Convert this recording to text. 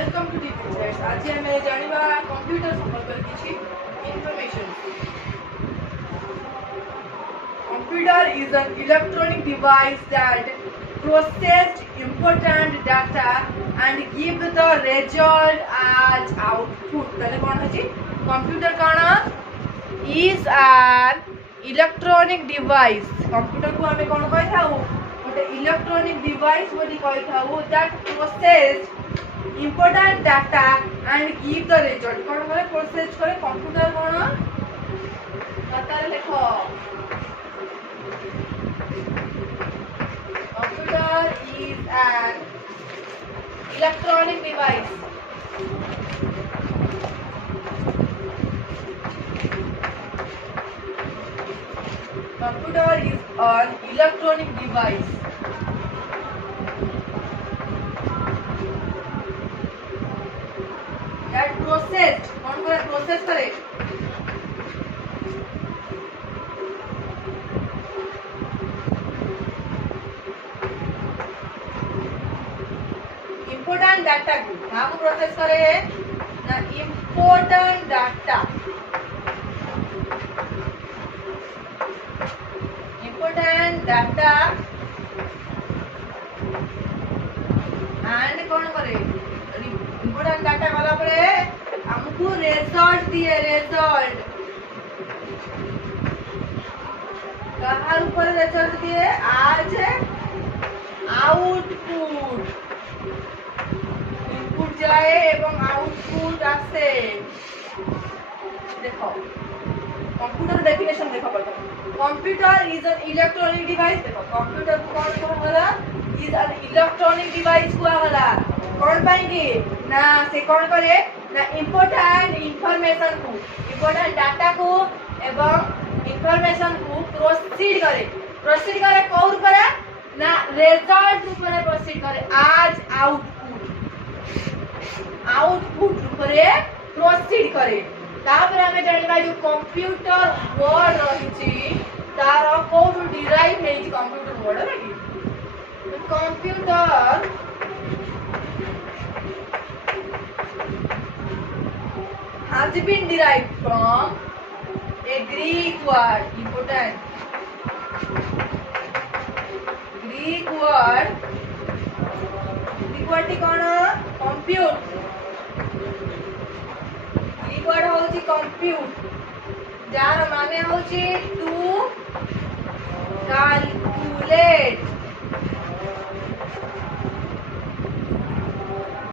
Welcome to the friends. आज हमें जानिबा computer संपर्क किछि information. Computer is an electronic device that processes important data and give the result as output। तले कोन अछि computer काना is an electronic device। Computer को हमें कोन कहै थाउ गोटे इलेक्ट्रॉनिक डिवाइस बोली कहै थाउ that process important data and give the result। कोन करे प्रोसेस करे कंप्यूटर कोन तारे लिखो computer is an electronic device computer is an electronic device that process कौन करे प्रोसेस करे important डाटा को हम प्रोसेस करे ना important डाटा एंड कौन करे important डाटा वाला परे हमको रिजल्ट दिए रिजल्ट कहां ऊपर रिजल्ट दिए आज आउटपुट इनपुट जाए एवं आउटपुट आसे। देखो कंप्यूटर डेफिनेशन देखो प्रथम computer is an electronic device. देखो कंप्यूटर को कौन कहला इज एन इलेक्ट्रॉनिक डिवाइस को वाला कौन पाएंगे ना से कौन करे ना इंपोर्टेंट इंफॉर्मेशन को इंपोर्टेंट डाटा को एवं इंफॉर्मेशन को प्रोसीड करे कौन करे ना रिजल्ट ऊपर प्रोसीड करे आज आउटपुट ऊपर प्रोसीड करे। तापर हमें जानिबा जो कंप्यूटर वर्ड रहिछि तार कोड डिराइव हेछि कंप्यूटर वर्ड लागी computer has been derived from a Greek word important Greek word टी कोन कंप्यूट Greek word होछि कंप्यूट जार माने होछि टू कैलकुलेट